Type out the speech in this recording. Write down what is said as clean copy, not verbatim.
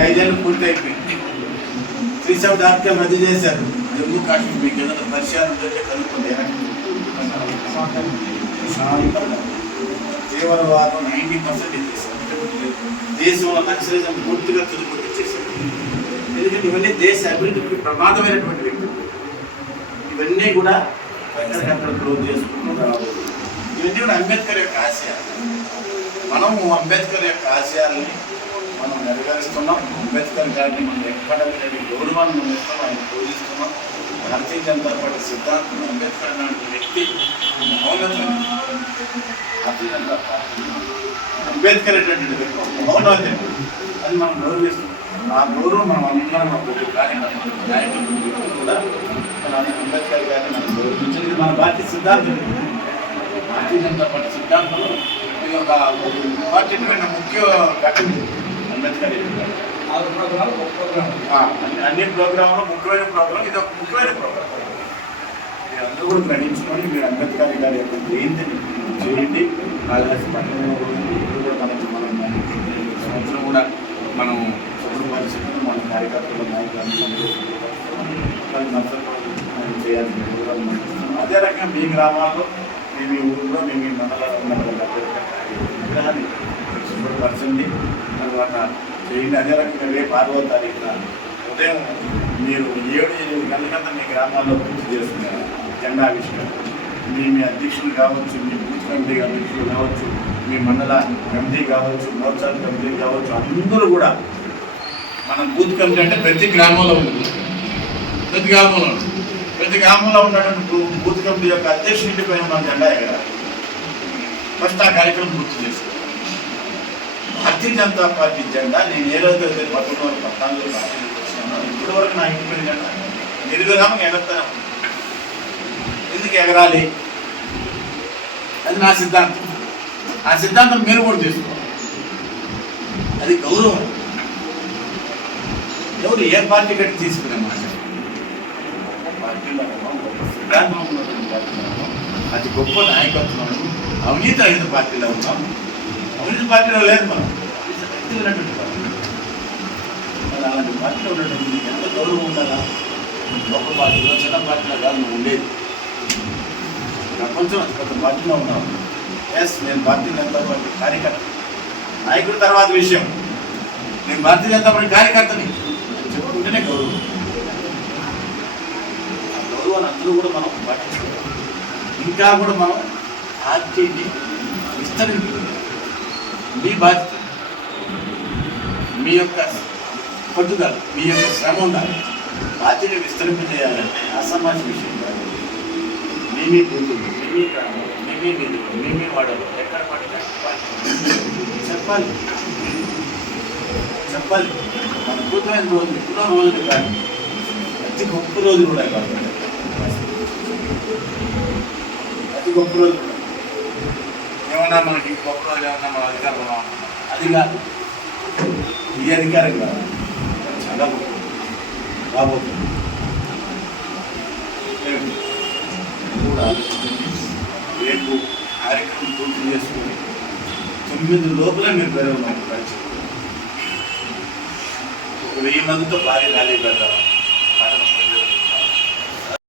5 ఏళ్ళు పూర్తయిపోయింది. 3 రద్దు చేశారు. జమ్మూ కాశ్మీర్ మీకు ఏదైనా పరిచయాలు ఉంటే కనుక్కోండి. తీవ్రవాదం 90% చేశారు. దేశంలో నక్సలిజం పూర్తిగా తుదిపొట్టించేశారు. ఎందుకంటే ఇవన్నీ దేశ అభివృద్ధికి ప్రమాదమైనటువంటి వ్యక్తులు. ఇవన్నీ కూడా ఎక్కడికక్కడ క్లోజ్ చేసుకుంటూ రావాలి. ఇవన్నీ కూడా అంబేద్కర్ యొక్క ఆశయాలు. మనము అంబేద్కర్ యొక్క ఆశయాల్ని మనం నెరవేరుస్తున్నాం. అంబేద్కర్ గారిని మనం ఎక్కడ గౌరవాన్ని మనం ఇస్తాం, ఆయన పూజిస్తున్నాం. భారతీయ జనతా పార్టీ సిద్ధాంతం అంబేద్కర్ లాంటి వ్యక్తి మౌనతం. భారతీయ జనతా పార్టీ అంబేద్కర్ అనేటువంటి వ్యక్తి మౌనతం, అది మనం గౌరవిస్తున్నాం. ఆ గౌరవం మనం అందరం మా ప్రతి కార్యక్రమం నాయకులు కూడా మన అంబేద్కర్ గారిని మనం గౌరవించాలి. ఇది మన భారతీయ సిద్ధాంతం. భారతీయ జనతా పార్టీ సిద్ధాంతంలో ఇది ఒక ఇంపార్టెంట్ ముఖ్య ఘటన. అంబేద్కర్ అన్ని ప్రోగ్రాంలో ముఖ్యమైన ప్రోగ్రాం, ఇది ఒక ముఖ్యమైన ప్రోగ్రాం. మీరు అందరూ కూడా గ్రహించుకొని మీరు అంబేద్కర్ గారి యొక్క జయంతిని చేయండి. కాళహస్తి పట్టణంలో మనకి మనం సంవత్సరం కూడా మనం శుభ్రపరిస్థితులు మన కార్యకర్తలు నాయకులు చేయాల్సిన ప్రోగ్రాం. అదే రకంగా మీ గ్రామాల్లో మీ ఊళ్ళో మీ మండలాల్లో ఉన్న విగ్రహాన్ని శుభ్రపరచండి, తర్వాత చేయండి. అదే రకంగా రేపు 6వ తారీఖున ఉదయం మీరు 7-8 గంటలంతా మీ గ్రామాల్లో పూర్తి చేస్తున్నారు జెండావిష్కరణ. మీ అధ్యక్షులు కావచ్చు, మీ బూత్ కమిటీ అధ్యక్షులు కావచ్చు, మీ మండల కమిటీ కావచ్చు, మోర్చాల కమిటీ కావచ్చు, అందరూ కూడా మన బూత్ కమిటీ అంటే ప్రతి గ్రామంలో ఉంటుంది. ప్రతి గ్రామంలో ఉన్నటువంటి బూత్ కమిటీ యొక్క అధ్యక్షుడి పైన మన జెండా ఎగరాలి. ఫస్ట్ ఆ కార్యక్రమం పూర్తి చేస్తారు. భారతీయ జనతా పార్టీ జెండా నేను ఏ రోజు 1414 పార్టీలకు వచ్చినాను, ఇప్పటి వరకు నా ఇంటి జెండా నిర్విరామం ఎగరుతాను. ఎందుకు ఎగరాలి? అది నా సిద్ధాంతం. ఆ సిద్ధాంతం మీరు కూడా తీసుకోవాలి. అది గౌరవం. ఎవరు ఏ పార్టీ కట్టి తీసుకునే మాట పార్టీలో గొప్ప సిద్ధాంతం ఉన్నటువంటి పార్టీలో అతి గొప్ప నాయకత్వం అవినీతి రహిత పార్టీలో ఉన్నాం. అవినీతి పార్టీలో లేదు మనం, ఉన్నటువంటి పార్టీ. మరి అలాంటి పార్టీలో ఉన్నటువంటి ఎంత గౌరవం ఉండాలా? గొప్ప పార్టీలో చిన్న పార్టీలో కాదు నువ్వు ఉండేది. ప్రపంచం అతి పెద్ద పార్టీలో ఉన్నావు. ఎస్, నేను భారతీయ జనతా పార్టీ కార్యకర్త. నాయకుడి తర్వాత విషయం, నేను భారతీయ జనతా పార్టీ కార్యకర్తని చెప్పుకుంటేనే గౌరవం. ఆ గౌరవాన్ని అందరూ కూడా మనం పాటించుకోవాలి. ఇంకా కూడా మనం పార్టీని విస్తరించుకోవాలి. మీ బాధ్యత, మీ యొక్క పట్టుదల, మీ యొక్క శ్రమ ఉండాలి. పార్టీని విస్తరింపజేయాలంటే అసమాజ విషయం కాదు. మేమీ కూతురు, మేమీ గ్రామం, మేమీ నిధులు, మేమీ వాడలు ఎక్కడ పడినా చెప్పాలి. మన అద్భుతమైన రోజులు ఎన్నో రోజులు కాదు, అతి గొప్ప రోజులు కూడా కాదు. అతి గొప్ప రోజులు ఏమన్నా మనకి గొప్ప రోజు ఏమన్నా మన అధికారంలో అది కాదు. ఈ అధికారం కాదు, చాలా గొప్ప రాబోతుంది. కూడా ఆలోచించండి. రేపు కార్యక్రమం పూర్తి చేసుకుని 9 లోపల మీరు పెరగమని 1000 మందితో భారీ ర్యాలీ పెడతాం.